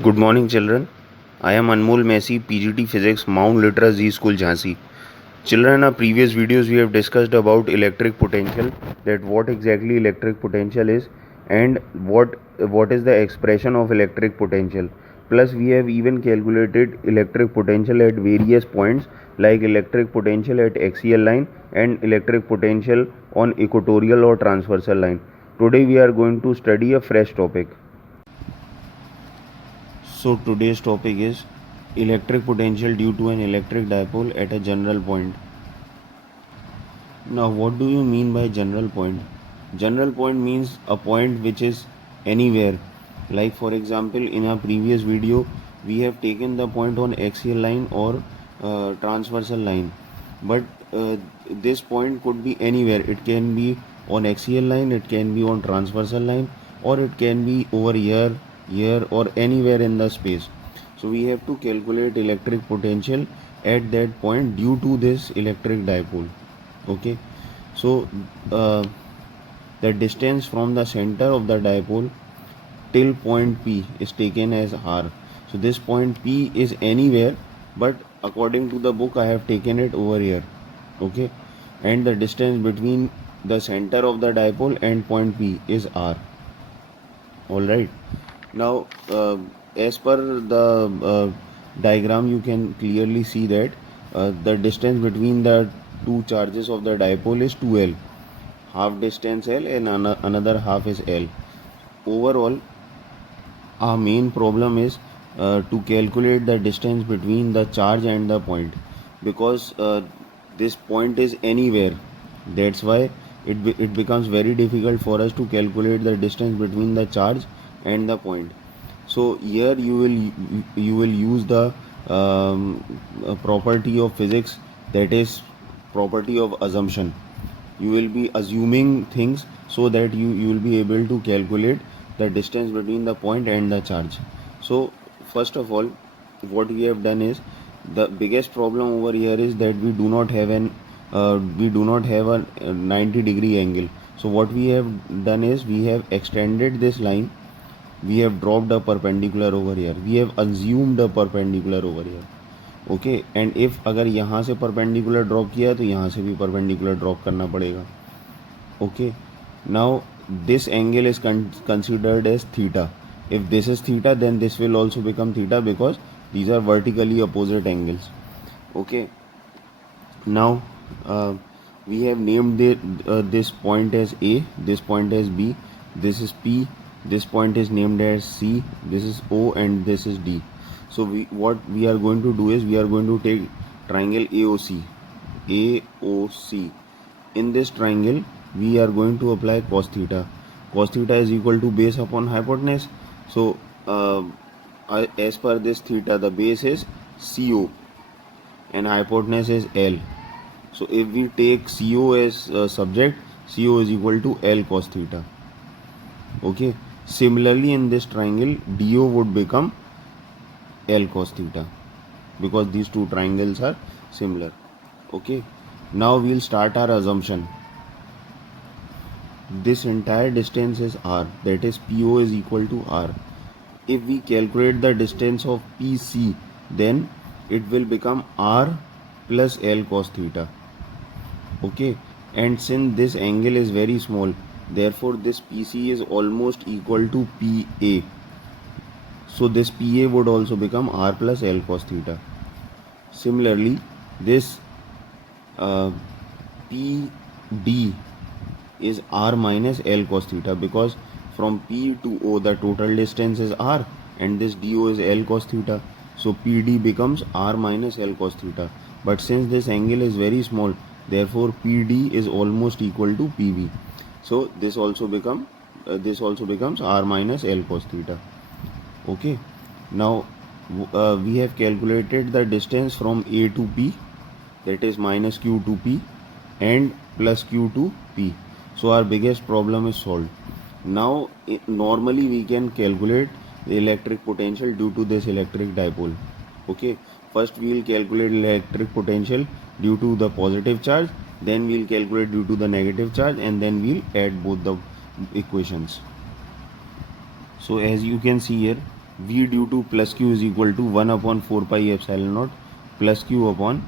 Good morning, children. I am Anmol Messi, PGT Physics, Mount Litra Z School, Jhansi. Children, in our previous videos, we have discussed about electric potential, that what exactly electric potential is, and what is the expression of electric potential. Plus, we have even calculated electric potential at various points, like electric potential at axial line and electric potential on equatorial or transversal line. Today, we are going to study a fresh topic. So today's topic is electric potential due to an electric dipole at a general point. Now what do you mean by general point? General point means a point which is anywhere. Like for example, in our previous video we have taken the point on axial line or transversal line, but this point could be anywhere. It can be on axial line, it can be on transversal line, or it can be over here or anywhere in the space. So we have to calculate electric potential at that point due to this electric dipole. Okay, so uh, the distance from the center of the dipole till point P is taken as r. So this point P is anywhere, but according to the book I have taken it over here. Okay, and the distance between the center of the dipole and point P is r. Alright, now as per the diagram you can clearly see that the distance between the two charges of the dipole is 2l, half distance l and another half is l. Overall, our main problem is to calculate the distance between the charge and the point, because this point is anywhere. That's why it becomes very difficult for us to calculate the distance between the charge and the point. So here you will use the property of physics, that is property of assumption. You will be assuming things so that you will be able to calculate the distance between the point and the charge. So first of all, what we have done is, the biggest problem over here is that we do not have a 90-degree angle. So what we have done is, we have extended this line, we have dropped a perpendicular over here, we have assumed a perpendicular over here. Okay, and if अगर यहाँ से perpendicular drop किया तो यहाँ से भी perpendicular drop करना पड़ेगा. Okay, now this angle is considered as theta. If this is theta then this will also become theta, because these are vertically opposite angles. Okay, now we have named this point as A, this point as B, this is P, this point is named as C, this is O, and this is D. So what we are going to do is, we are going to take triangle AOC. In this triangle we are going to apply cos theta. Cos theta is equal to base upon hypotenuse. So as per this theta, the base is CO and hypotenuse is L. So if we take CO as subject, CO is equal to L cos theta. Okay, similarly in this triangle DO would become L cos theta, because these two triangles are similar. Okay, now we'll start our assumption. This entire distance is r, that is PO is equal to r. If we calculate the distance of PC, then it will become r plus L cos theta. Okay, and since this angle is very small, therefore this PC is almost equal to PA. So this PA would also become r plus L cos theta. Similarly, this PD is r minus L cos theta, because from P to O the total distance is r and this DO is L cos theta. So PD becomes r minus L cos theta. But since this angle is very small, therefore PD is almost equal to PV. So this also becomes r minus L cos theta. Okay, now we have calculated the distance from A to P, that is minus Q to P and plus Q to P. So our biggest problem is solved. Now normally we can calculate the electric potential due to this electric dipole. Okay, first we will calculate electric potential due to the positive charge, then we will calculate due to the negative charge, and then we will add both the equations. So as you can see here, v due to plus q is equal to 1 upon 4 pi epsilon naught plus q upon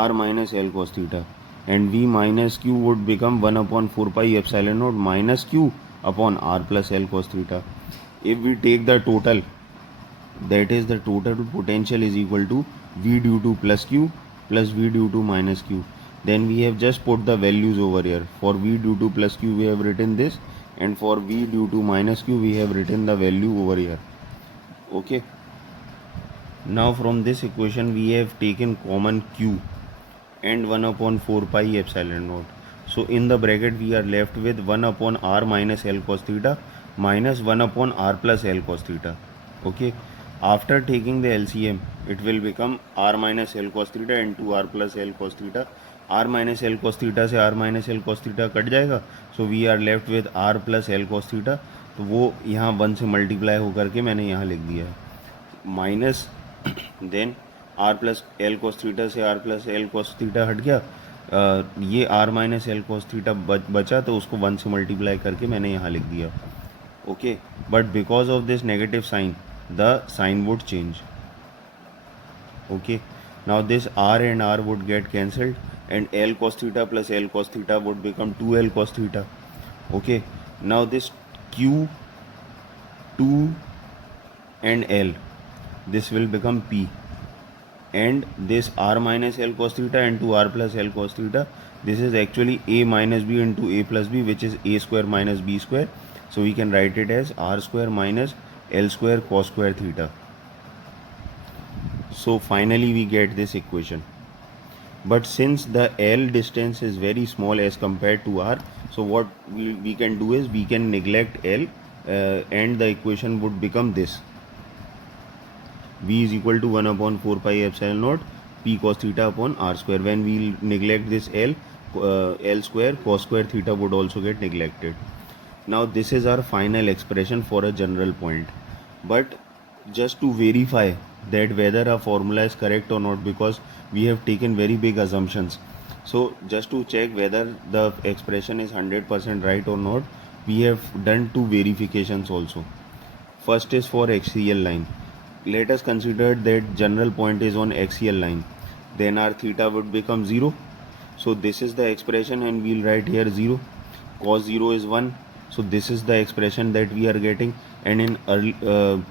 r minus L cos theta, and v minus q would become 1 upon 4 pi epsilon naught minus q upon r plus L cos theta. If we take the total, that is the total potential is equal to v due to plus q plus v due to minus q. Then we have just put the values over here. For v due to plus q we have written this, and for v due to minus q we have written the value over here. Okay, now from this equation we have taken common q and 1 upon 4 pi epsilon naught. So in the bracket we are left with 1 upon r minus L cos theta minus 1 upon r plus L cos theta. Okay, after taking the LCM it will become r minus L cos theta into r plus L cos theta. r minus L cos theta से r minus L cos theta cut जाएगा, so we are left with r plus L cos theta. तो वो यहाँ 1 से multiply होकर के मैंने यहाँ लिख दिया है, minus then R plus L cos theta से R plus L cos theta हट गया, ये R minus L cos theta बचा, तो उसको 1 से मल्टीप्लाई करके मैंने यहाँ लिख दिया. Okay, but because of this negative sign the sign would change. Okay, now this R and R would get cancelled and L cos theta plus L cos theta would become 2L cos theta. Okay, now this Q, 2 and L, this will become P, and this R minus L cos theta and 2R plus L cos theta, this is actually A minus B into A plus B, which is A square minus B square. So we can write it as R square minus L square cos square theta. So finally we get this equation. But since the L distance is very small as compared to R, so what we can do is we can neglect L, and the equation would become this: V is equal to 1 upon 4 pi epsilon naught P cos theta upon R square. When we neglect this L, L square cos square theta would also get neglected. Now this is our final expression for a general point. But just to verify that whether a formula is correct or not, because we have taken very big assumptions, so just to check whether the expression is 100% right or not, we have done two verifications also. First is for axial line. Let us consider that general point is on axial line, then our theta would become 0. So this is the expression, and we'll write here 0. Cos 0 is 1. So this is the expression that we are getting. And in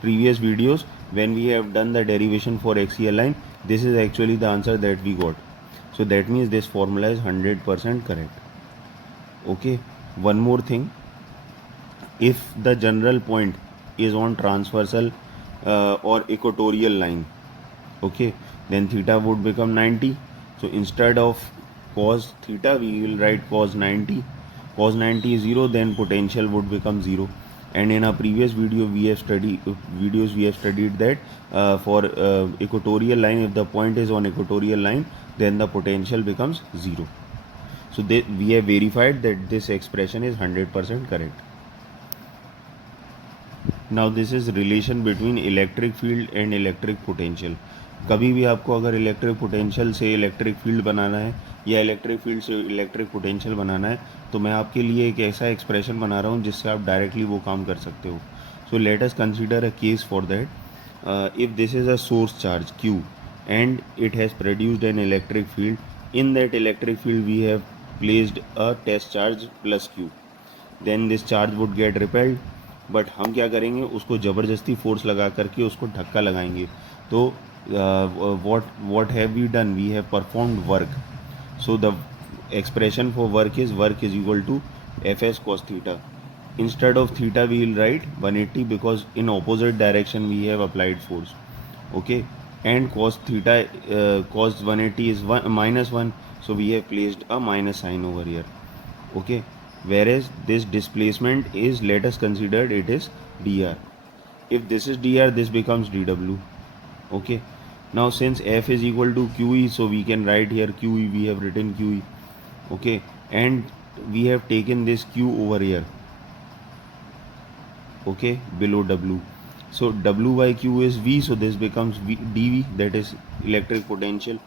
previous videos, when we have done the derivation for axial line, this is actually the answer that we got. So that means this formula is 100% correct. Okay, one more thing: if the general point is on transversal or equatorial line, okay, then theta would become 90. So instead of cos theta we will write cos 90. Cos 90 is 0, then potential would become 0. And in our previous video we have studied that for equatorial line, if the point is on equatorial line, then the potential becomes 0. So we have verified that this expression is 100% correct. Now this is relation between electric field and electric potential. कभी भी आपको अगर electric potential से electric field बनाना है या electric field से electric potential बनाना है, तो मैं आपके लिए एक ऐसा एक्सप्रेशन बना रहा हूँ जिससे आप डायरेक्टली वो काम कर सकते हो. So let us consider a case for that. If this is a source charge Q and it has produced an electric field, in that electric field we have placed a test charge plus Q, then this charge would get repelled. But हम क्या करेंगे, उसको ज़बरदस्ती force लगा करके उसको धक्का लगाएंगे. तो what have we done? We have performed work. So the expression for work is equal to Fs cos theta. Instead of theta we will write 180, because in opposite direction we have applied force. Okay, and cos theta, cos 180 is minus 1, so we have placed a minus sign over here. Okay, whereas this displacement is, let us consider it is dr. If this is dr, this becomes dw. Okay, now since F is equal to QE, so we can write here QE. We have written QE. Okay, and we have taken this Q over here, okay, below W. So W by Q is V, so this becomes dV, that is electric potential.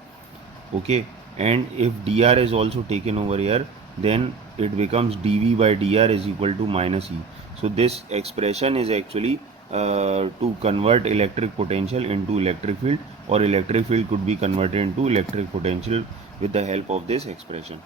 Okay, and if dr is also taken over here, then it becomes dV by dr is equal to minus E. So this expression is actually to convert electric potential into electric field, or electric field could be converted into electric potential with the help of this expression.